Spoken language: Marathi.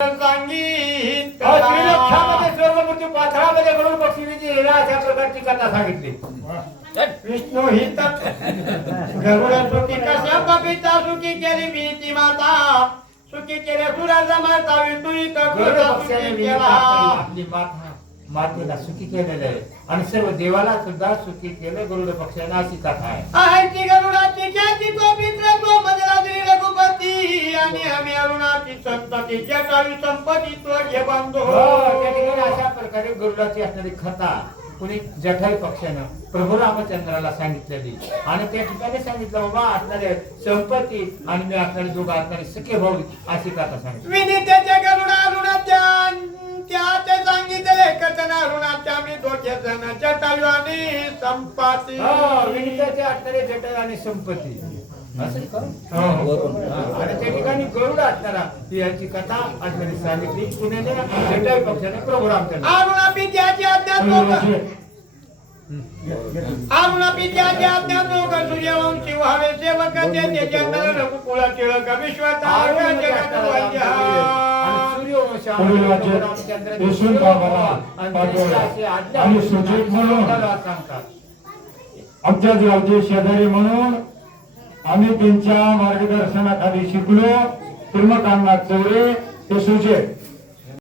सांगितलं श्रीलक्षामध्ये स्वर्गमूर्ती पाथरामध्ये गरुड पक्षीची लीला अशा प्रकारची कथा सांगितली. विष्णू ही गरुड सुखी कश्यप पिता सुखी केली मी ती माता सुखी केले सुराजा माता विष्णू ही गरुड पक्षाने सुखी मी केला. आपली मातेला सुखी केलेलं आहे आणि सर्व देवाला सुद्धा सुखी केलं गरुड पक्षाने अशी कथा आहे. आहे गरुडाची ख्याती तो मित्र तो मजराजी रघुपती आणि आम्ही अरुणाची संतती जटावी संपत्ती तो घे बांधो. त्या ठिकाणी अशा प्रकारे गरुडाची असणारी कथा कुणी जठाई पक्षानं प्रभू रामचंद्राला सांगितलेली आणि त्या ठिकाणी सांगितलं बाबा असणारे संपत्ती आणि मी असणारे दोघं असणारे सखे भाऊ अशी कथा सांगितली. विनित्याच्या गरुडा अरुणाच्या त्याचे सांगितले कथना अरुणाच्या मी दोघे जण जटायू आणि संपत्ती. विनिताचे असणारे जटाई आणि संपत्ती असं का? आणि त्या ठिकाणी गरुड असणारा याची कथा असणारी सांगितली पुण्याने जटाई पक्षाने प्रभू रामचंद्र. अरुणा पित्याची आज्ञा अरुणा पित्याची आज्ञा दोघ सूर्यवंशी व्हावे सेवक त्याचे चंद्र रघुकुळ टिळक विश्वता जगत वैद्य. आणि सुचित म्हणून आमच्या गावचे शेजारी म्हणून आम्ही त्यांच्या मार्गदर्शनाखाली शिकलो. त्रिमकांना चौरे ते सुचे